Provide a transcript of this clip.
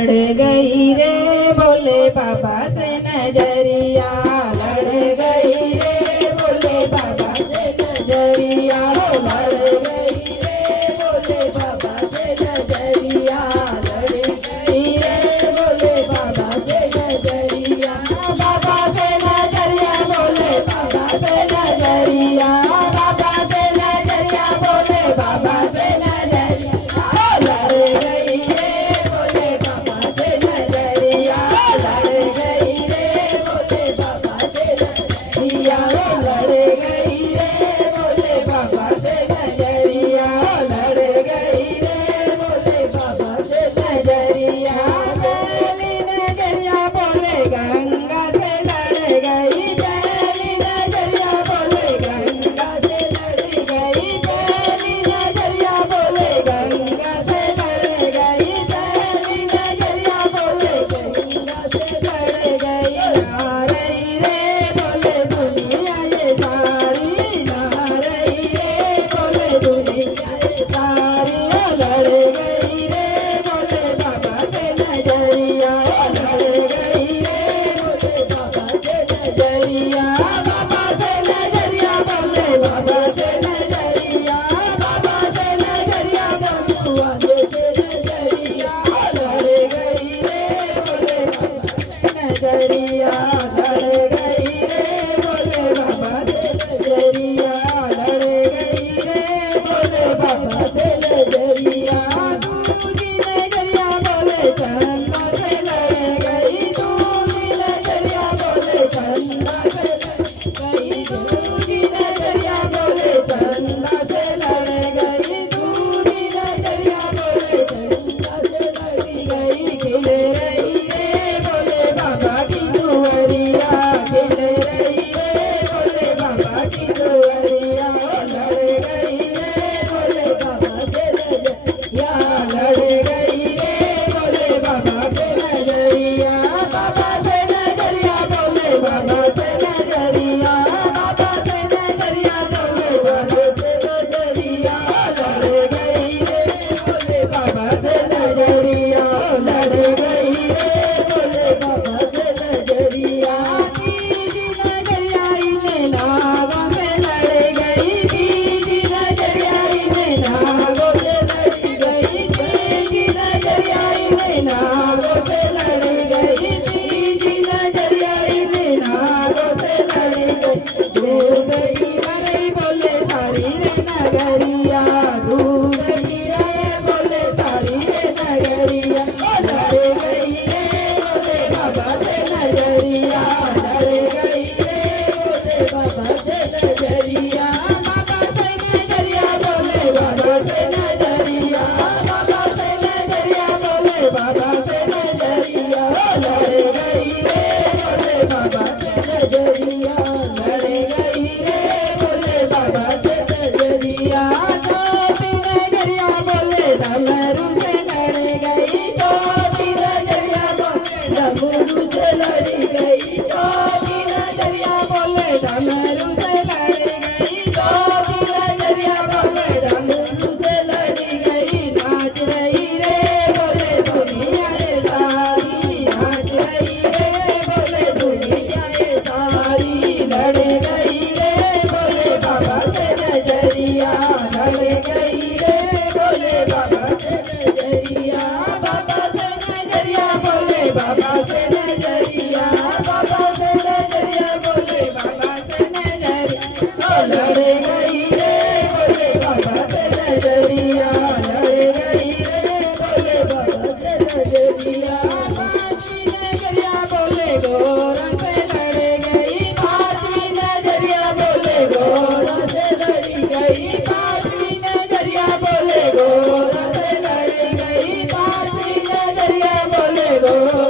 लड़ गई रे बोले बाबा से नजरिया, लड़ गई रे बोले बाबा से नजरिया, लड़ गई रे बोले बाबा से नजरिया, लड़ गई रे बोले बाबा से नजरिया, बाबा से नजरिया बोले बाबा से नजरिया, बाबा से नजरिया बोले बाबा से नजरिया, लड़ गई रे बोले बाबा से नजरिया, लड़ गई रे बोले बाबा से नजरिया, लड़ गई रे बोले बाबा से नजरिया, लड़ गई रे बोले बाबा से नजरिया, पहली नजरिया बोले गंगा से लड़ गई, पहली नजरिया बोले गंगा से लड़ गई, पहली नजरिया बोले गंगा से लड़ गई, पहली नजरिया बोले गंगा से लड़ गई, ना रही रे बोले दुनिया ये सारी, ना रही रे बोले दुनिया ये सारी, लड़ गई रे बोले बाबा से नजरिया, लड़ गई रे बोले बाबा से नजरिया, बाबा से नजरिया बोले बाबा से नजरिया, बाबा से नजरिया बबुआ से नजरिया, लड़ गई रे बोले बाबा से नजरिया, लड़ गई रे बोले बाबा से नजरिया, लड़ गई रे बोले बाबा से नजरिया, दूसरी नजरिया बोले चंदा से लड़ गई, दूसरी नजरिया बोले चंदा से लड़ गई, दूसरी नजरिया बोले चंदा से लड़ गई, दूसरी नजरिया बोले चंदा से लड़ गई, खिल रही रे बोले बाबा की दुआरिया, खिल रही रे बोले बाबा की दुआरिया, लड़ गई रे बोले बाबा से नजरिया, लड़ गई रे बोले बाबा से नजरिया, बाबा से नजरिया बोले बाबा से नजरिया, बाबा से नजरिया बोले बाबा से नजरिया, लड़ गई रे बोले बाबा से नजरिया, लड़ गई रे बोले बाबा से नजरिया, तीजी नजरिया इन्हें नागों से लड़ गई, तीजी नजरिया इन्हें नागों से लड़ गई, तीजी नजरिया इन्हें नागों से लड़ गई, तीजी नजरिया इन्हें नागों से लड़ गई, दूर गई रे बोले सारी रे नगरिया, दूर गई रे बोले सारी रे नगरिया, लड़ गई रे बोले बाबा से नजरिया, लड़ गई रे बोले बाबा से नजरिया, बाबा से नजरिया बोले बाबा से नजरिया, बाबा से नजरिया बोले बाबा से नजरिया, लड़ गई रे बोले बाबा से नजरिया, लड़ गई रे बोले बाबा से नजरिया, छोटी नजरिया बोले डमरू से लड़ गई, छोटी नजरिया बोले डमरू से लड़ गई, छोटी नजरिया बोले डमरू से लड़ गई, छोटी नजरिया बोले डमरू से लड़ गई, नाच रही रे बोले दुनिया ये सारी, नाच रही रे बोले दुनिया ये सारी, लड़ गई रे बोले बाबा से नजरिया, लड़ गई रे बोले बाबा से नजरिया, बाबा से नजरिया बोले बाबा से नजरिया, बाबा से नजरिया बोले बाबा से नजरिया, लड़ गई रे बोले बाबा से नजरिया, लड़ गई रे बोले बाबा से नजरिया, पांचवी नजरिया बोले गोरा से लड़ गई, पांचवी नजरिया बोले गोरा से लड़ गई, पांचवी नजरिया बोले गोरा से लड़ गई, पांचवी नजरिया बोले गोरा